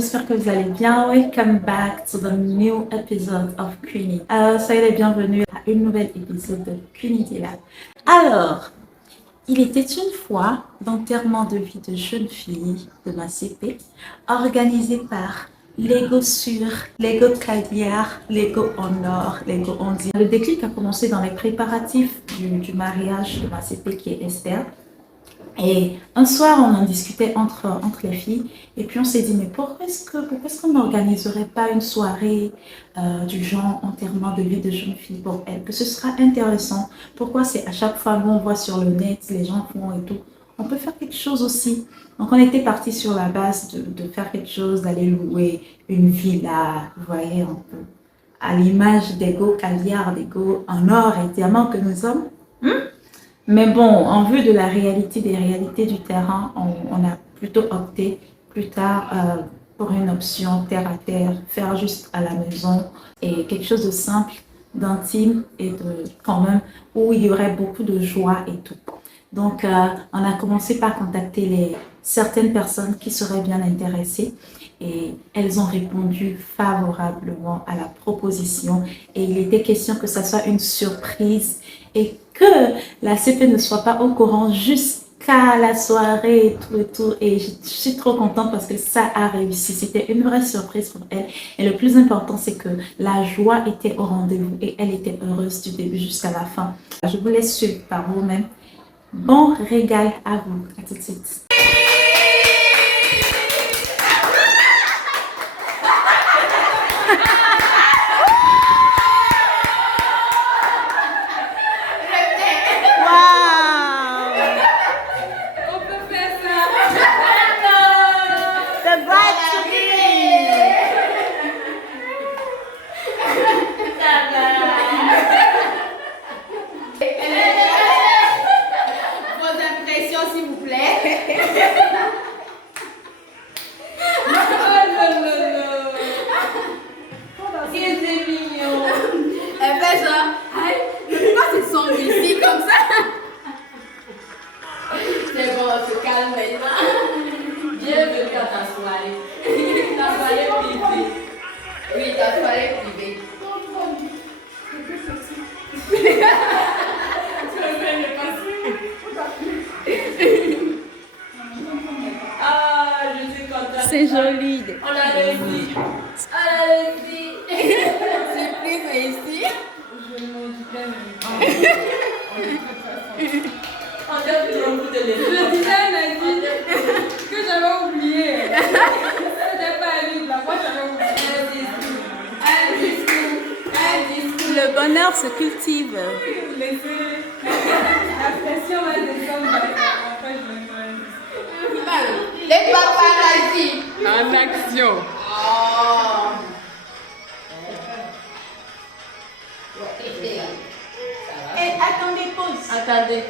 j'espère que vous allez bien. Welcome back to the new episode of Queenie. Soyez les bienvenus à une nouvelle épisode de Queenie Lab. Alors, il était une fois l'enterrement de vie de jeune fille de ma CP, organisé par Lego Sur, Lego Caviar, Lego en or, Lego en diamant. Le déclic a commencé dans les préparatifs du mariage de ma CP qui est Esther. Et un soir, on en discutait entre les filles et puis on s'est dit, mais pourquoi est-ce qu'on n'organiserait pas une soirée du genre enterrement de vie de jeune fille pour elle, que ce sera intéressant. Pourquoi c'est à chaque fois qu'on voit sur le net, les gens font et tout. On peut faire quelque chose aussi. Donc on était parti sur la base de faire quelque chose, d'aller louer une villa, vous voyez, un peu à l'image des go caviar, des go en or et diamant que nous sommes. Mais bon, en vue de la réalité, des réalités du terrain, on a plutôt opté plus tard pour une option terre à terre, faire juste à la maison et quelque chose de simple, d'intime et de quand même où il y aurait beaucoup de joie et tout. Donc, on a commencé par contacter certaines personnes qui seraient bien intéressées et elles ont répondu favorablement à la proposition et il était question que ça soit une surprise et que la CP ne soit pas au courant jusqu'à la soirée et tout. Et je suis trop contente parce que ça a réussi. C'était une vraie surprise pour elle. Et le plus important, c'est que la joie était au rendez-vous et elle était heureuse du début jusqu'à la fin. Je vous laisse suivre par vous-même. Bon régal à vous. À tout de suite. C'est joli. On a réussi. On a réussi. Surprise ici. Je m'en dis pas même. On a trop de l'époque. Je disais à Nadine que j'avais oublié. C'était pas à lui, là. Moi j'avais oublié. Un discours. Le bonheur se cultive. Laissez. La pression va descendre. Après je vais faire un discours. Les paparazzis. En action. Oh. Et attendez, pause. Attendez.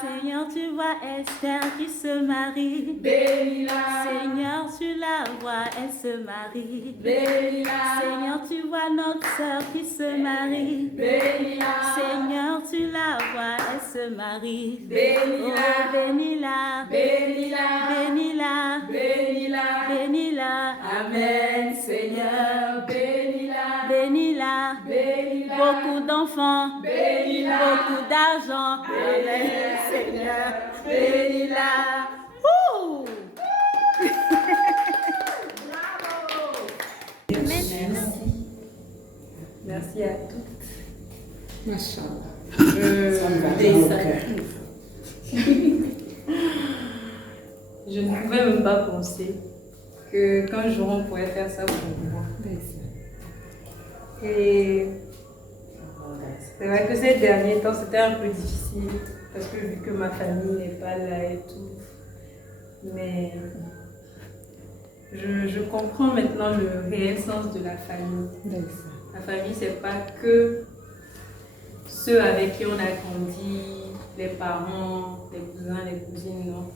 Seigneur, tu vois Esther qui se marie. Bénis-la. Seigneur, tu la vois, elle se marie. Bénis-la. Seigneur, tu vois notre sœur qui se marie. Bénis-la. Seigneur, tu la vois, elle se marie. Bénis-la. Oh, bénis-la. Bénis-la. Bénis-la. Bénis-la. Bénis-la. Amen, Seigneur. Bénis-la. Bénis-la. Bénis-la. Beaucoup d'enfants. Bénis-la. Beaucoup d'argent. Amen, Seigneur. Bénis-la. Ouh. Merci à toutes. Je ne pouvais même pas penser qu'un jour on pourrait faire ça pour moi. Et c'est vrai que ces derniers temps c'était un peu difficile parce que vu que ma famille n'est pas là et tout. Mais je comprends maintenant le réel sens de la famille. La famille, c'est pas que ceux avec qui on a grandi, les parents, les cousins, les cousines, non.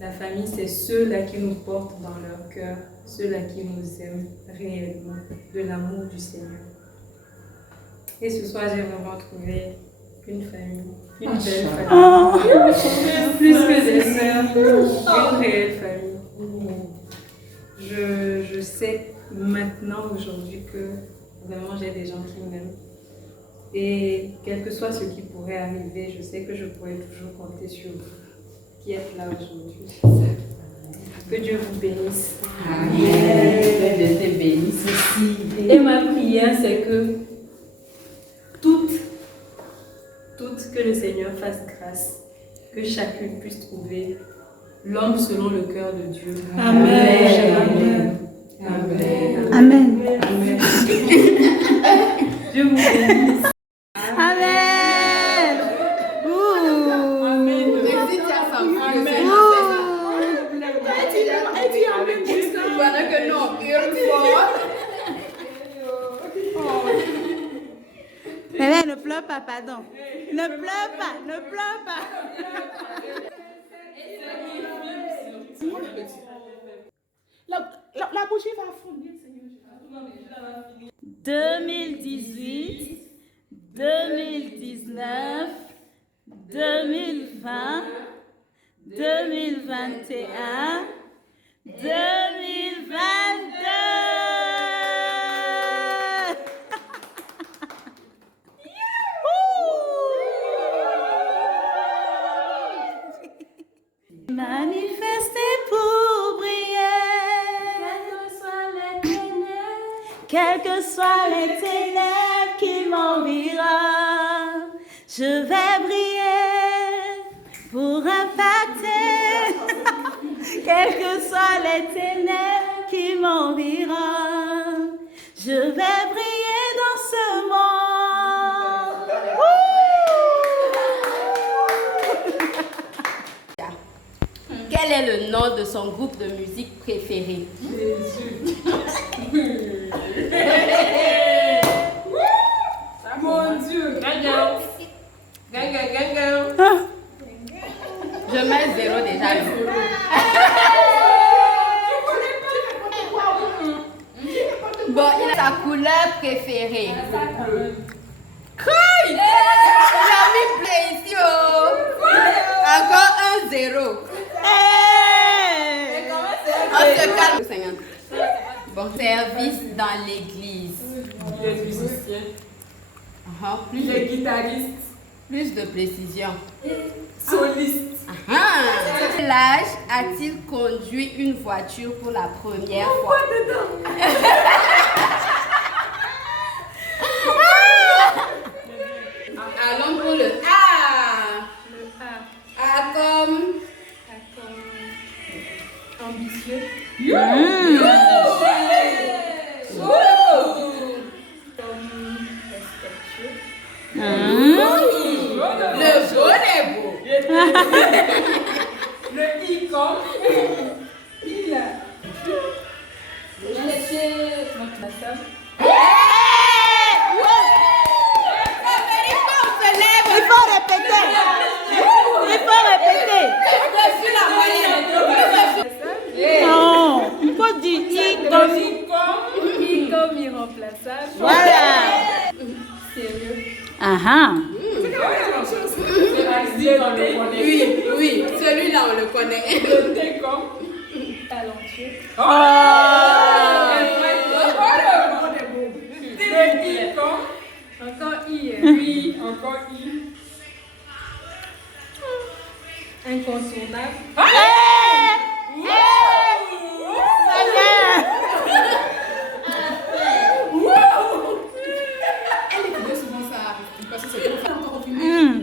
La famille, c'est ceux-là qui nous portent dans leur cœur, ceux-là qui nous aiment réellement, de l'amour du Seigneur. Et ce soir, j'ai vraiment trouvé une famille, une belle famille. Plus que des sœurs, une réelle famille. je sais maintenant, aujourd'hui, que vraiment j'ai des gens qui m'aiment. Et quel que soit ce qui pourrait arriver, je sais que je pourrais toujours compter sur vous qui êtes là aujourd'hui. Que Dieu vous bénisse. Amen. Que Dieu te bénisse aussi. Et ma prière, c'est que que le Seigneur fasse grâce, que chacune puisse trouver l'homme selon le cœur de Dieu. Amen. Amen. Amen. Amen. Dieu vous bénisse. Amen. Ouh. Voilà que non, une fois. Mais ne pleure pas, pardon. Ne pleure pas, ne pleure pas. La bougie va fondre, Seigneur. 2018, 2019, 2020, 2021, 2022. Manifestez pour briller. Quelles que soient les ténèbres qui m'environnent, je vais briller pour impacter. Quelles que soient les ténèbres qui m'environnent, je vais briller dans ce monde. Quel est le nom de son groupe de musique préféré? Mon Dieu, gagnant. Je mets 0 déjà. Bon, il a sa couleur préférée. Quoi? Il a mis play ici, oh. Encore un 0. On se calme. Bon, service dans l'église. Il est musicien. Plus Il est guitariste. plus de précision. Soliste. Quel âge a-t-il conduit une voiture pour la première fois? Allons pour le A. Le A. A comme Ambitieux. Comme respectueux. le jaune est beau. Le I comme il a. La somme. Il faut répéter. Il faut répéter. Non, il faut dire I comme. I comme irremplaçable. Voilà. Sérieux. Oui, celui-là on le connaît. Le T comme talentueux. Le I comme encore I. Oui, encore I. Incontournable.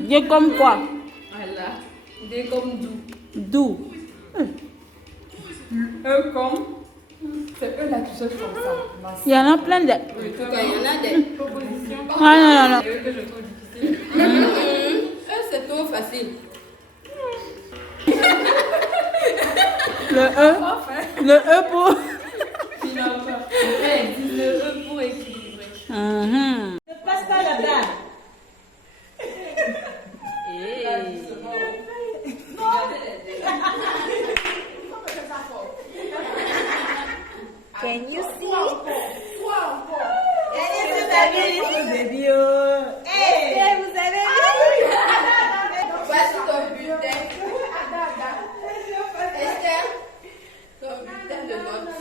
D comme quoi? Voilà. D comme doux. Doux. E comme. C'est eux là qui cherchent comme ça. Il y en a plein de. En tout cas, il y en a des. Propositions. Ah non. C'est eux que je trouve difficile. C'est trop facile. Le E. Le E pour. Finalement. Elles disent le E pour équilibrer. Ne passe pas là-bas. Can you see? Est-ce que vous avez Voici ton bulletin. Esther, ton bulletin de notes.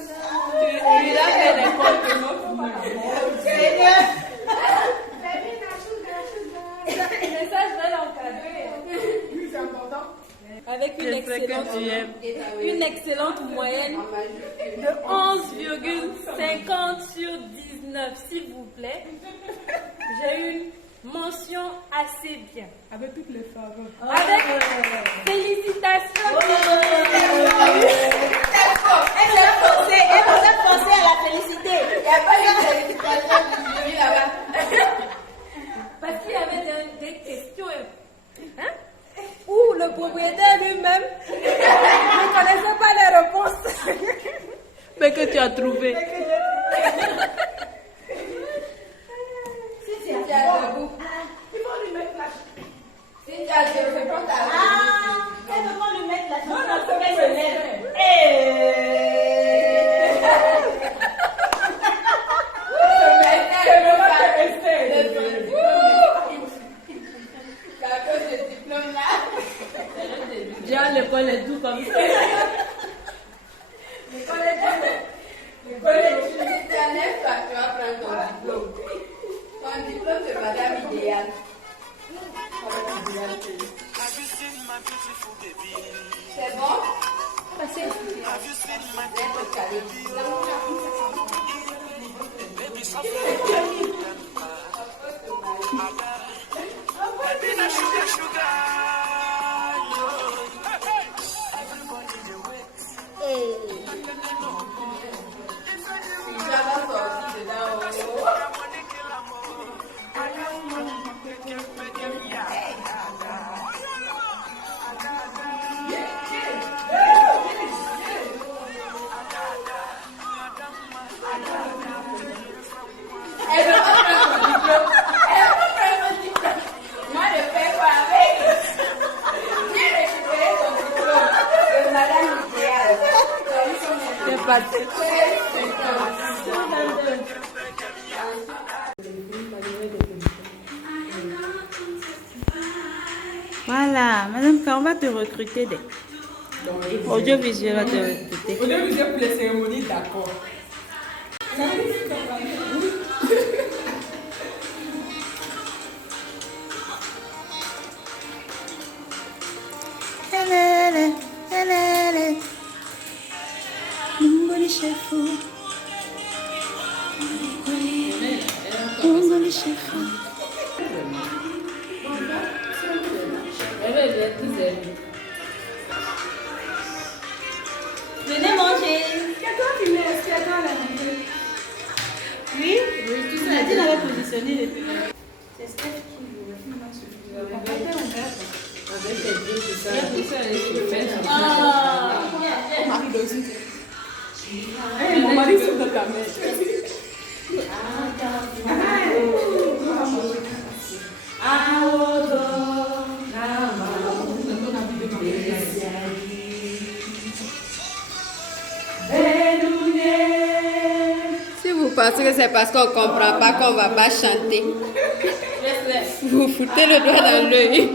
une excellente moyenne de 11,50 sur 19, s'il vous plaît. J'ai une mention assez bien. Avec toutes les faveurs. Avec félicitations. Elle nous a forcé à la féliciter. Il n'y a pas eu de félicitations du jury là-bas. Parce qu'il y avait des questions hein, où le propriétaire lui-même ne connaissait pas les réponses. Mais que tu as trouvé. Déjà, l'école est tout comme ça. Ton diplôme de madame idéale. C'est bon? Voilà, Madame K, on va te recruter des audiovisuels, va te recruter. Audiovisuel pour les cérémonies, d'accord. Venez manger. Oui, tu sais, elle avait positionné depuis. C'est Steph qui veut. Mon mari sous de ta mère. Si vous pensez que c'est parce qu'on ne comprend pas qu'on ne va pas chanter, vous foutez le doigt dans l'œil.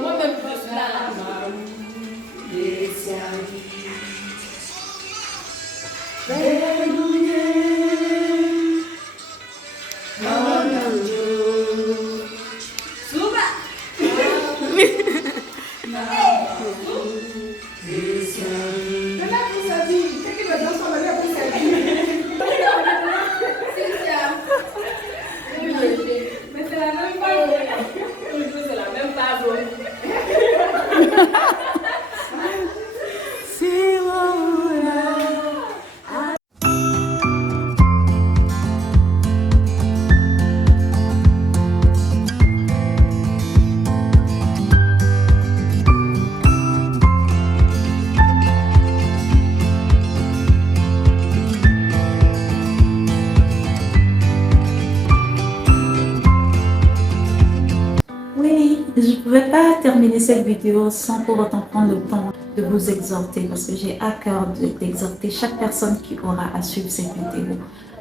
Oui, je ne pouvais pas terminer cette vidéo sans pour autant prendre le temps de vous exhorter parce que j'ai à cœur d'exhorter chaque personne qui aura à suivre cette vidéo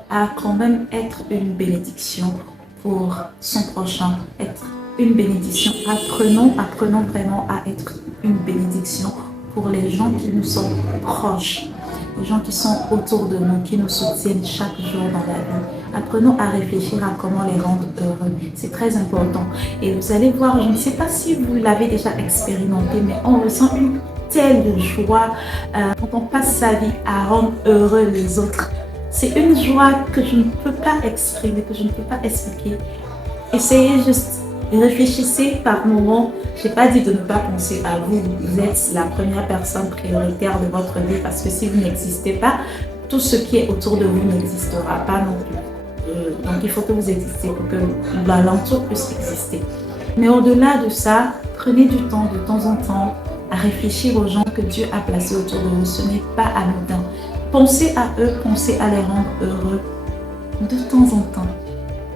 à quand même être une bénédiction pour son prochain, être une bénédiction. Apprenons vraiment à être une bénédiction pour les gens qui nous sont proches, les gens qui sont autour de nous, qui nous soutiennent chaque jour dans la vie. Apprenons à réfléchir à comment les rendre heureux. C'est très important. Et vous allez voir, je ne sais pas si vous l'avez déjà expérimenté, mais on ressent une telle joie quand on passe sa vie à rendre heureux les autres. C'est une joie que je ne peux pas exprimer, que je ne peux pas expliquer. Essayez juste, réfléchissez par moments. Je n'ai pas dit de ne pas penser à vous. Vous êtes la première personne prioritaire de votre vie parce que si vous n'existez pas, tout ce qui est autour de vous n'existera pas non plus. Donc il faut que vous existiez pour que l'alentour puisse exister. Mais au-delà de ça, prenez du temps de temps en temps à réfléchir aux gens que Dieu a placés autour de vous. Ce n'est pas anodin. Pensez à eux, pensez à les rendre heureux de temps en temps.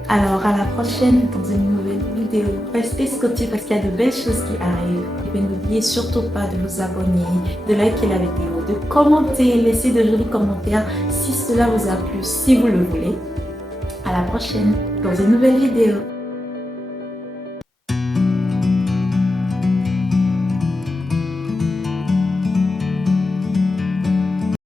Alors à la prochaine dans une nouvelle vidéo. Restez scotchés parce qu'il y a de belles choses qui arrivent. Et n'oubliez surtout pas de vous abonner, de liker la vidéo, de commenter, laisser de jolis commentaires si cela vous a plu, si vous le voulez. À la prochaine dans une nouvelle vidéo.